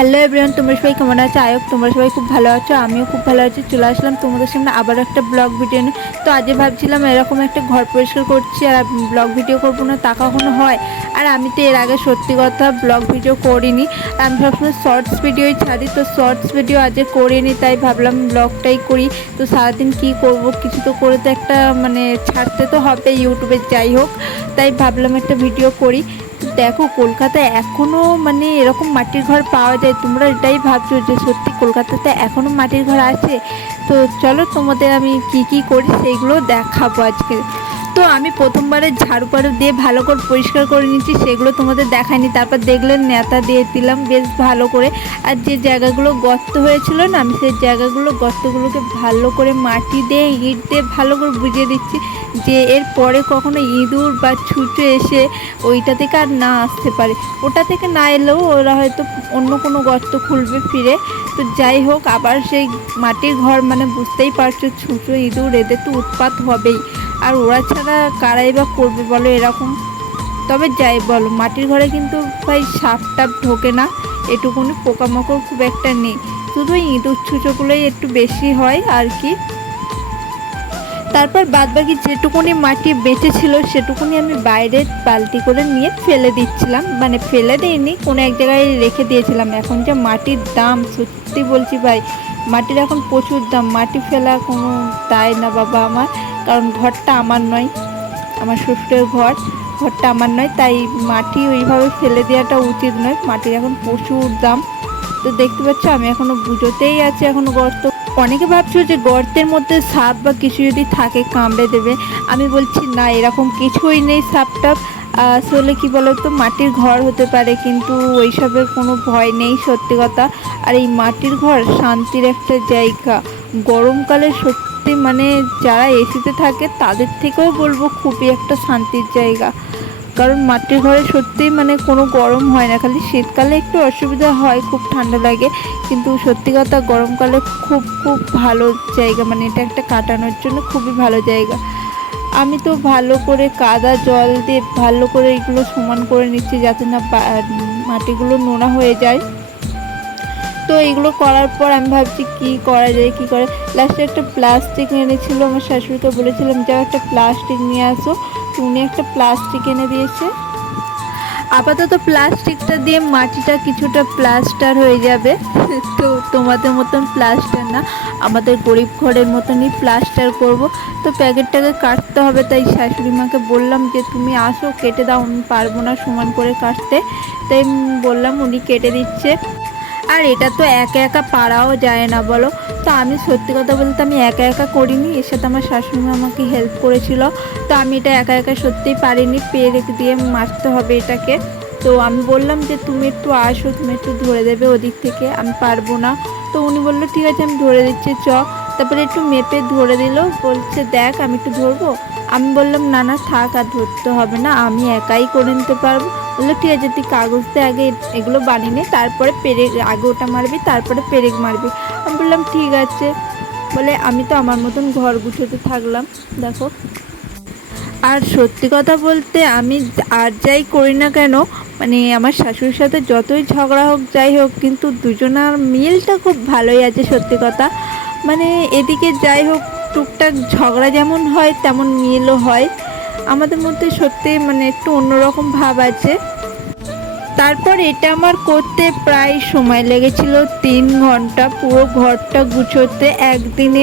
Hello everyone, তোমরা সবাই কেমন আছো? আয়ক তোমরা সবাই খুব ভালো আছো, আমিও খুব ভালো আছি। চলে আসলাম তোমাদের সামনে আবার একটা ব্লগ ভিডিও নিয়ে। তো আজকে ভাবছিলাম এরকম একটা ঘর পরিষ্কার করছি আর ব্লগ ভিডিও করবো না, তা কখনো হয়? আর আমি তো এর আগে সত্যি কথা ব্লগ ভিডিও করিনি, আর আমি সবসময় শর্টস ভিডিওই ছাড়ি। তো শর্টস ভিডিও আজকে করিনি, তাই ভাবলাম ব্লগটাই করি। তো সারাদিন কি করব, কিছু তো করে তো একটা ছাড়তে তো হবে ইউটিউবে, যাই হোক তাই ভাবলাম একটা ভিডিও করি। দেখো কলকাতায় এখনও এরকম মাটির ঘর পাওয়া যায়। তোমরা এটাই ভাবছো যে সত্যি কলকাতাতে এখনও মাটির ঘর আছে? তো চলো তোমাদের আমি কি কি করি সেইগুলো দেখাবো আজকে। তো আমি প্রথমবারে ঝাড়ু পাড়ু দিয়ে ভালো করে পরিষ্কার করে নিচ্ছি, সেগুলো তোমাদের দেখাইনি। তারপর দেখলেন নেতা দিয়ে দিলাম বেশ ভালো করে। আর যে জায়গাগুলো গর্ত হয়েছিল না, আমি সেই গর্তগুলোকে ভালো করে মাটি দিয়ে ইট দিয়ে ভালো করে বুঝিয়ে দিচ্ছি, যে এর পরে কখনো ইঁদুর বা ছুঁচো এসে ওইটা থেকে আর না আসতে পারে। ওটা থেকে না এলেও ওরা হয়তো অন্য কোনো গর্ত খুলবে ফিরে। তো যাই হোক, আবার সেই মাটির ঘর বুঝতেই পারছো, ছুঁচো ইঁদুর এদের তো উৎপাত হবেই। আর ওরা ছাড়া কারাই বা করবে বলো এরকম? তবে যাই বলো, মাটির ঘরে কিন্তু ভাই সাপ টাপ ঢোকে না, এটুকুনি পোকামাকড় খুব একটা নেই, শুধু ইঁদুর ছুঁচোগুলোই একটু বেশি হয় আর কি। তারপর বাদবাকি যেটুকুনি মাটি বেঁচে ছিল সেটুকুনি আমি বাইরে বালতি করে নিয়ে ফেলে দিচ্ছিলাম, ফেলে দিইনি, কোনো এক জায়গায় রেখে দিয়েছিলাম। এখন যে মাটির দাম, সত্যি বলছি ভাই, মাটির এখন প্রচুর দাম। মাটি ফেলা কোনো দায় না বাবা আমার, কারণ ঘরটা আমার নয়, আমার শ্বশুরের ঘরটা আমার নয়, তাই মাটি ওইভাবে ফেলে দেওয়াটা উচিত নয়। মাটির এখন প্রচুর দাম। তো দেখতে পাচ্ছ আমি এখনও বুঝোতেই আছি, এখনও গর্ত। অনেকে ভাবছো যে গর্তের মধ্যে সাপ বা কিছু যদি থাকে কামড়ে দেবে, আমি বলছি না, এরকম কিছুই নেই। সাপ টাপ আসলে কি বলতো, মাটির ঘর হতে পারে, কিন্তু ওইসবের কোনো ভয় নেই সত্যি কথা। আর এই মাটির ঘর শান্তির একটা জায়গা। গরমকালে সত্যি যারা এসিতে থাকে তাদের থেকেও বলবো খুবই একটা শান্তির জায়গা, কারণ মাটির ঘরে সত্যিই কোনো গরম হয় না। খালি শীতকালে একটু অসুবিধা হয়, খুব ঠান্ডা লাগে, কিন্তু সত্যি কথা গরমকালে খুব খুব ভালো জায়গা। এটা একটা কাটানোর জন্য খুবই ভালো জায়গা। আমি তো ভালো করে কাদা জল দিয়ে ভালো করে এগুলো সমান করে নিচ্ছি, যাতে না মাটিগুলো নোনা হয়ে যায়। তো এইগুলো করার পর আমি ভাবছি কি করা যায়, কি করে। লাস্টে একটা প্লাস্টিক এনেছিল, আমার শাশুড়িকে বলেছিলাম যাও একটা প্লাস্টিক নিয়ে আসো, তো উনি একটা প্লাস্টিক এনে দিয়েছে। আপাতত প্লাস্টিকটা দিয়ে মাটিটা কিছুটা প্লাস্টার হয়ে যাবে। তো তোমাদের মতন প্লাস্টার না, আমাদের গরিব ঘরের মতনই প্লাস্টার করব। তো প্যাকেটটাকে কাটতে হবে, তাই শাশুড়ি মাকে বললাম যে তুমি আসো কেটে দাও, আমি পারবো না সমান করে কাটতে। তাই বললাম, উনি কেটে দিচ্ছে। আর এটা তো একা একা পারাও যায় না বলো। তো আমি সত্যি কথা বলতে আমি একা একা করিনি, এর সাথে আমার শাশুড়ি আমাকে হেল্প করেছিল। তো আমি এটা একা একা সত্যিই পারিনি, পেরেক দিয়ে মারতে হবে এটাকে। তো আমি বললাম যে তুমি একটু আসো, তুমি একটু ধরে দেবে ওদিক থেকে, আমি পারবো না। তো উনি বললো ঠিক আছে আমি ধরে দিচ্ছি চ। তারপরে একটু মেপে ধরে দিল, বলছে দেখ আমি একটু ধরবো। আমি বললাম না না থাক, আর ধরতে হবে না, আমি একাই করে নিতে পারবো। বললো ঠিক আছে তুই কাগজ দিয়ে আগে এগুলো বানিয়ে নে, তারপরে পেরেক, আগে ওটা মারবি তারপরে পেরেক মারবি। আমি বললাম ঠিক আছে। বলে আমি তো আমার মতন ঘর গুছোতে থাকলাম, দেখো। আর সত্যি কথা বলতে আমি আর যাই করি না কেন, আমার শাশুড়ির সাথে যতই ঝগড়া হোক যাই হোক, কিন্তু দুজনার মিলটা খুব ভালোই আছে সত্যি কথা। এদিকে যাই হোক, টুকটাক ঝগড়া যেমন হয় তেমন মিলও হয় আমাদের মধ্যে। সত্যি একটু অন্যরকম ভাব আছে। তারপর এটা আমার করতে প্রায় সময় লেগেছিল 3 ঘন্টা, পুরো ঘরটা গুছোতে একদিনে,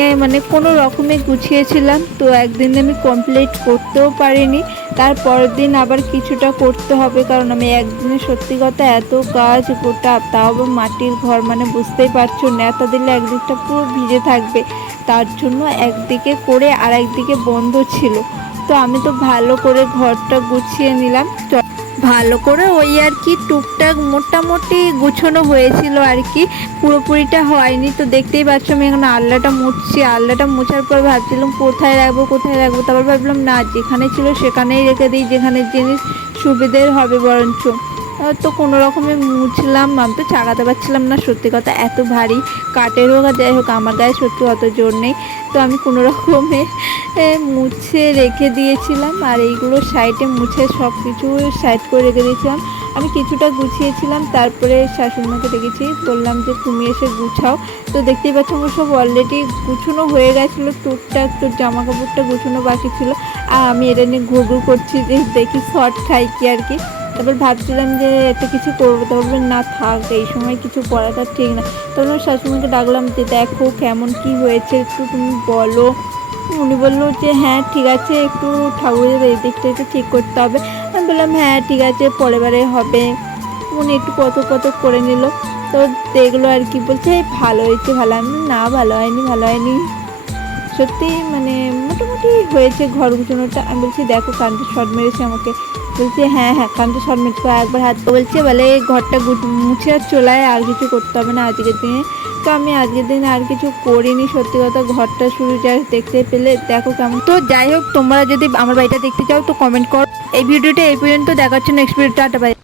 কোনো রকমে গুছিয়েছিলাম। তো একদিনে আমি কমপ্লিট করতেও পারিনি, তারপরের দিন আবার কিছুটা করতে হবে, কারণ আমি একদিনে সত্যি কথা এত কাজ গোটা, তাও আবার মাটির ঘর, বুঝতেই পারছো নেতা দিলে একদিকটা পুরো ভিজে থাকবে, তার জন্য একদিকে করে আর একদিকে বন্ধ ছিল। তো আমি তো ভালো করে ঘরটা গুছিয়ে নিলাম, ভালো করে ওই আর কি টুকটাক মোটামুটি গুছানো হয়েছিল আর কি, পুরোপুরিটা হয়নি। তো দেখতেই পাচ্ছ আমি এখন আলনাটা মুছছি, আলনাটা মোছার পর ভাবছিলাম কোথায় রাখবো কোথায় রাখবো, তারপর ভাবলাম না, যেখানে ছিল সেখানেই রেখে দিই, যেখানে জিনিস সুবিধের হবে বরঞ্চ। তো কোনো রকমে মুছলাম, আমি তো চাগাতে পারছিলাম না সত্যি কথা, এত ভারী, কাঠের হোক আর যাই হোক আমার গায়ে সত্যি অত জোর নেই। তো আমি কোনো রকমে মুছে রেখে দিয়েছিলাম, আর এইগুলো সাইডে মুছে সব কিছু সাইড করে রেখে দিয়েছিলাম। আমি কিছুটা গুছিয়েছিলাম, তারপরে শাশুড়িমাকে দেখেছি, বললাম যে তুমি এসে গুছাও। তো দেখতেই পাচ্ছ আমার সব অলরেডি গুছানো হয়ে গেছিলো, টুকটাক একটু জামা কাপড়টা গুছানো বাকি ছিল। আর আমি এটা নিয়ে ঘুরঘুর করছি যে দেখি শর্ট খাই কি আর কি। তারপর ভাবছিলাম যে একটা কিছু করবো, তো বলবেন না থাক, এই সময় কিছু করাটা ঠিক না। তখন আমি শাশুড়িমাকে ডাকলাম যে দেখো কেমন কি হয়েছে একটু তুমি বলো। উনি বললো যে হ্যাঁ ঠিক আছে, একটু ঠাকুরের এই দিকটা একটু ঠিক করতে হবে। আমি বললাম হ্যাঁ ঠিক আছে, পরের বারে হবে। উনি একটু কত কত করে নিল, তো দেখলো আর কি, বলছে ভালো হয়েছে ভালো। আমি বললাম, না ভালো হয়নি ভালো হয়নি, সত্যি মানে মোটামুটি হয়েছে ঘর গুছানোটা। আমি বলছি দেখো কারেন্টের শর্ট মেরেছে আমাকে। বলছে হ্যাঁ হ্যাঁ কারেন্টের শর্ট মেরেছে, একবার হাত বলছে বলে ঘরটা মুছে আর চলায়, আর কিছু করতে হবে না আজকের দিনে। তো আমি আজকের দিনে আর কিছু করিনি, সত্যি কথা। ঘরটা শুরু যা দেখতে পেলে দেখো কেমন। তো যাই হোক, তোমরা যদি আমার বাড়িটা দেখতে চাও তো কমেন্ট করো। এই ভিডিওটা এই পর্যন্ত, দেখার জন্য নেক্সট ভিডিওটা।